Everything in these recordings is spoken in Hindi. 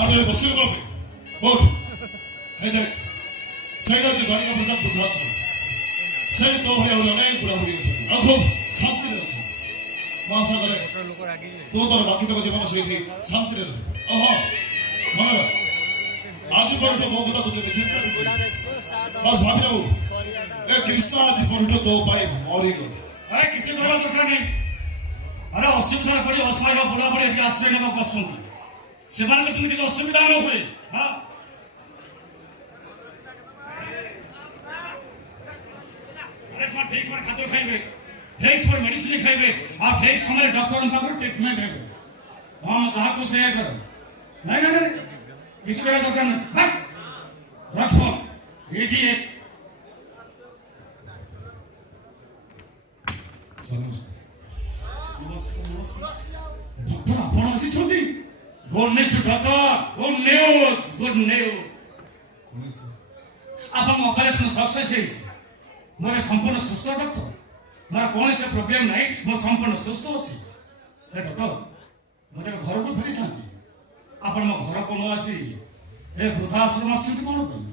आदरणीय बसु को बहुत है जाए सैरा जी गाड़ी का प्रसाद बुद्धास सही तो भले हो जाने पूरा हो गया अब खूब शांति रहे महासागर तो तर बाकी तक जीवन सही शांति रहे ओह मगर आज पर तो बहुत तो तुझे चिंता बस भाभी लो ए कृष्णा आज पर तो पाए मरी गए ए किसी दरवा दरकार नहीं अरे असुविधा पड़ी असहाय बुढ़ा पड़े एठी आश्रय नेबा कसून सेमान में किसी असुविधा न हुए हां अरे सर ठीक से खाद्य खाइबे ठीक से मेडिसिन खाइबे आ ठीक समय डॉक्टर पाकर ट्रीटमेंट हेबे हां जहां को से कर नहीं नहीं किसी दरवा दरकार नहीं रखो एठी एक डॉक्टर आपण आसी छथि good news doctor good news आपण ऑपरेशन सक्सेस है मोर संपूर्ण सुस्थ डॉक्टर मोर कौन से प्रॉब्लम नहीं मो संपूर्ण सुस्थ अछि ए डॉक्टर मोर घर को फेरी था आपण मो घर को न आसी ए वृद्धा आश्रम आसी कोन पे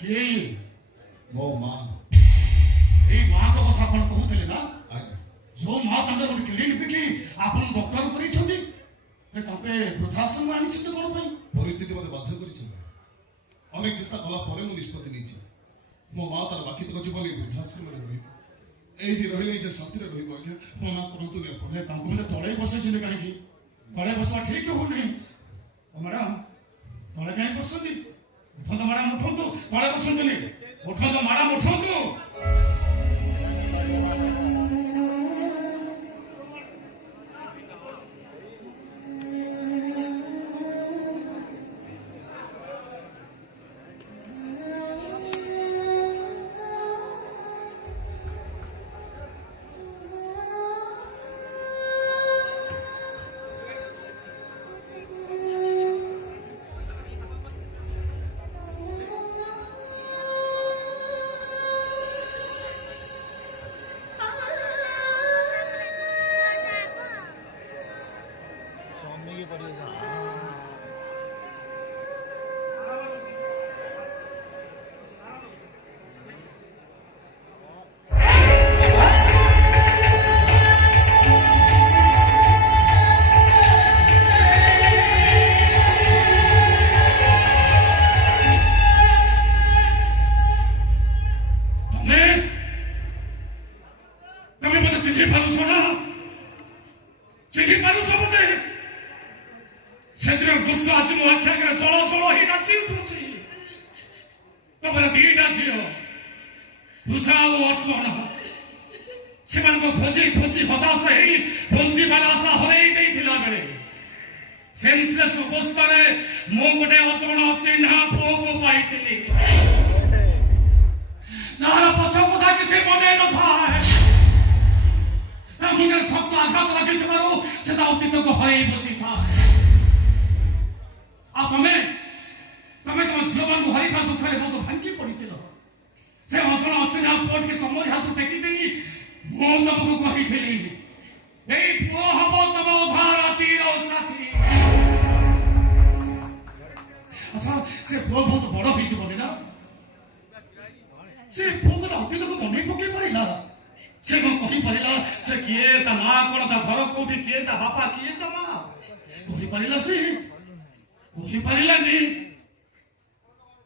के मो मां ए मां को कथा आपण कहउतले ना जो मां तंदर गोटे क्लिनिक बिकी आपण डॉक्टर करी छथि ए ताके वृद्धाश्रम में आनी छिते कोन पे परिस्थिति मते बाध्य करी छ अनेक चिंता कला परे मु निष्पत्ति नै छ मो मां तार बाकी तक जीवन वृद्धाश्रम में रही एही रहिले जे शांति रे रहिबो आज्ञा मना करंतु ने ने ताको मते तळे बसे छिले काहे की तळे बसवा ठीक हो नै मैडम तळे काहे बसली उठंतो मैडम उठंतो तळे बसंतले उठंतो मैडम उठंतो सेंसलेस अवस्था रे मो गोटे अचण चिन्हा पुओ को पाइथिली जहार पछ कथा किसी मने न थाए ता मुंडे शब्द आघात लागि थबारो सेता अतीत को हरै बसी था आ तमे तुम जीवन को हरै था दुख रे बहुत भांगी पड़िथिलो से अचण चिन्हा पुओ के तमर हाथ टेकी देई मो तुमको कहिथिली एई पुओ हबो तम उधार तीर साथी अच्छा से पुओ बहुत बड़ होई छ ना से पुओ को अतीत को मने पके परिला से को कहि परिला से किए ता मां कोन ता घर कोठी किए ता बापा किए ता मां कहि परिला से कहि परिला नी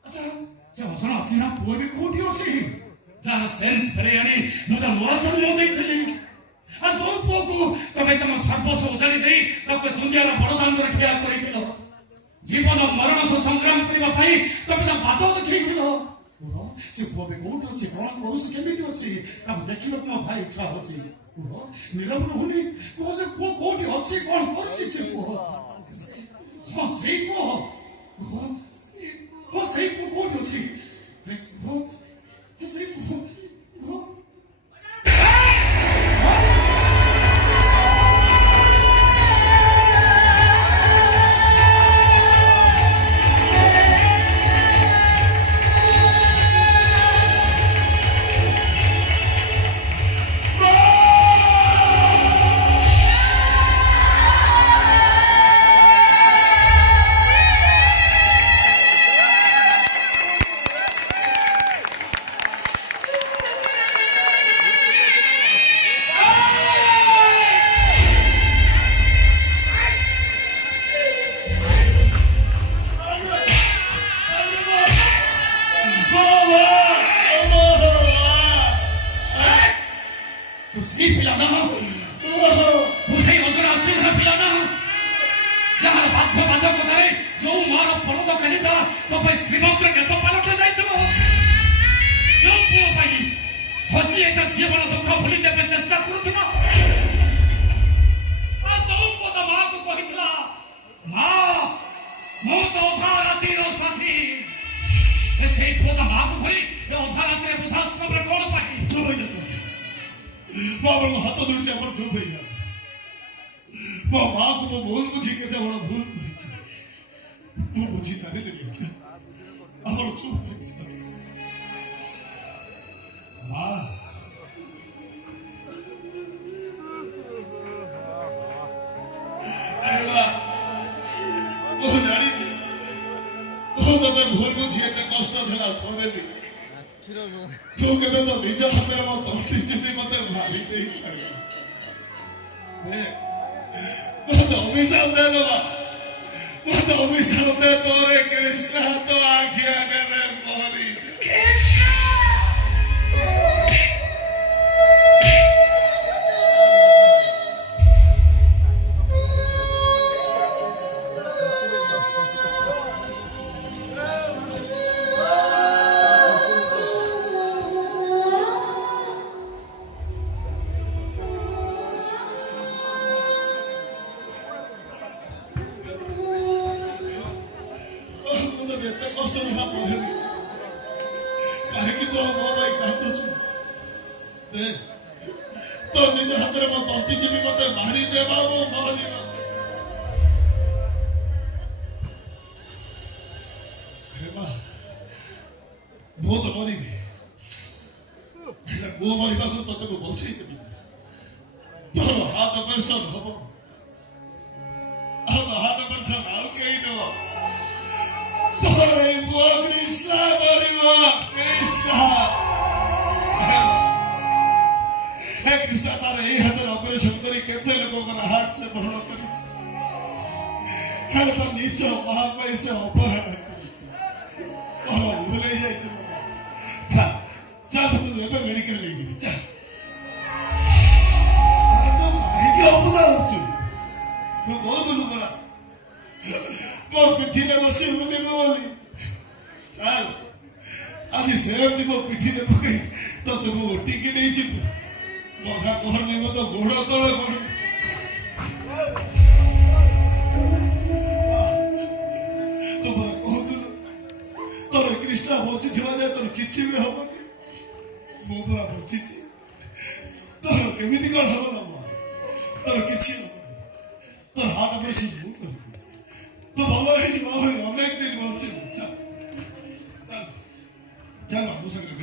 अच्छा से हसन अछि ना पुओ भी कोठी अछि जहां सेंस रे आनी मुदा मोसन लो देखली आ जो पुओ को तमे तम सर्वस्व उजाड़ी देई तके दुनिया रा बड़दान रे ठिया करिथिलो जीवन मरण से संग्राम करबा पई तमे ता बाटो देखिथिलो से पुओ भी कोठ अछि कोन करू से केबी अछि अब देखिलो को भाई इच्छा अछि नीरव रहनी को से पुओ कोठी अछि कोन करछि से पुओ हां से पुओ हां से पुओ कोठी अछि से पुओ ତୁ ସେଇ ପିଲା ନା, ତୁ ସେଇ ରଜର ଆଶ୍ଚର୍ଯ୍ୟ ପିଲା ନା, ଯାହାର ବାଧ୍ୟବାଧକତାରେ ଯୋଉ ମାର ପଲଦ କାନିଟା ତୋ ପାଇଁ ଶ୍ରୀମନ୍ଦିର ନେତ ପାଲଟ ଯାଇଥିବ, ଯୋଉ ପୁଅ ପାଇଁ ହଜି ଏକ ଜୀବନ ଦୁଃଖ ଭୁଲି ଯିବା ପାଇଁ ଚେଷ୍ଟା କରୁଥିଲ, ଯୋଉ ପୁଅ ତା ମାଆକୁ କହିଥିଲା, ମା ମୁଁ ତ ଅଧା ରାତିର ସାଥୀ, ସେଇ ପୁଅ ତା ମାଆକୁ ଧରି ଅଧା ରାତିରେ ବୃଦ୍ଧାଶ୍ରମରେ କଣ ପାଇଁ ଚୁପ ହେଇଯାଉ। ମୁଁ ଆପଣଙ୍କ ହାତ ଧରୁଛି, ଆପଣ ଚୁପ ହେଇଯାଉ। ମୋ ମାଆକୁ ମୋ ଭୁଲ ବୁଝି କେତେ ବଡ଼ ଭୁଲ କରିଛି ମୁଁ ବୁଝି ସାରିଲିଣି। ଆପଣ ଚୁପ ହେଇଯାଉ। ମା ମୁଁ ଜାଣିଛି ମୁଁ ତତେ ଭୁଲ ବୁଝି ଏତେ କଷ୍ଟ ଦେଲା ପରେ ବି ତୁ କେବେ ତ ନିଜ ହାତରେ ମୋ ତଣ୍ଟି ଚିପି ମତେ ମାରି ଦେଇପାରିବ। ମତେ ଅଭିଶାପ ଦେଇଦେବା, ମତେ ଅଭିଶାପ ଦେ ତୋରେ କୃଷ୍ଣ ତ ଆଖି ଆଗରେ ମରି ଏତେ କଷ୍ଟ ଦେଲା ପରେ କାହିଁକି ତୁ ମୋ ପାଇଁ କାନ୍ଦୁଛୁ? ତୋ ନିଜ ହାତରେ ମୋ ତଣ୍ଟି ଚିପି ମତେ ମାରିଦେବା ମୁଁ ମରିବା। ମୁଁ ତ ମରିବି, ହେଲେ ମୁଁ ମରିବାକୁ ତତେ ମୁଁ ବଞ୍ଚେଇଦେବି। ତୋର ହାତ ପେନ୍ସନ ହବ, ହାତ ପେନ୍ସନ ଆଉ କେହି ନୁହ। ତୋର ପୁଅ କୃଷ୍ଣ ମରିବ। କୃଷ୍ଣ କୃଷ୍ଣ ତାର ଏଇ ହାତରେ ଅପରେସନ କରି କେତେ ଲୋକଙ୍କର ହାର୍ଟ ସେ ଭଲ କରିଛି, ହେଲେ ତ ନିଜ ମା ପାଇଁ ସେ ଅପହେଳା କରିଛି। ଭୁଲେଇ ଯାଇଥିବ। ଚାଲ ତୁ ଏବେ ମେଡିକାଲ ନେଇଯିବି। ଚାଲ କାହିଁକି ଅପରା ହଉଛୁ? ତୁ କହୁଥିଲୁ ପରା ମୋ ପିଠିରେ ବସି ବୁଲିବ ବୋଲି। ଚାଲ ଆଜି ସେମିତି ମୋ ପିଠିରେ ପକେଇ ତତେ ମୁଁ ଓଟିକି ନେଇଯିବୁ। ମନା କହନି ମୋ ତ ଗୋଡ ତଳେ ପଡି ତୁ ପରା କହୁଥିଲୁ ତୋର କୃଷ୍ଣ ବଞ୍ଚିଥିବା ଯାଏ ତୋର କିଛି ବି ହବନି। ମୁଁ ପରା ବଞ୍ଚିଛି, ତୋର କେମିତି କଣ ହବ ନା? ତୋର କିଛି ହବନି। ତୋର ହାର୍ଟ ଅପରେସନ ମୁଁ କରିବି, ତୁ ଭଲ ହେଇଯିବ। ଅନେକ ଦିନ ବଞ୍ଚିବୁ। ଚାଲ ଚାଲ ଚାଲ ମୋ ସାଙ୍ଗରେ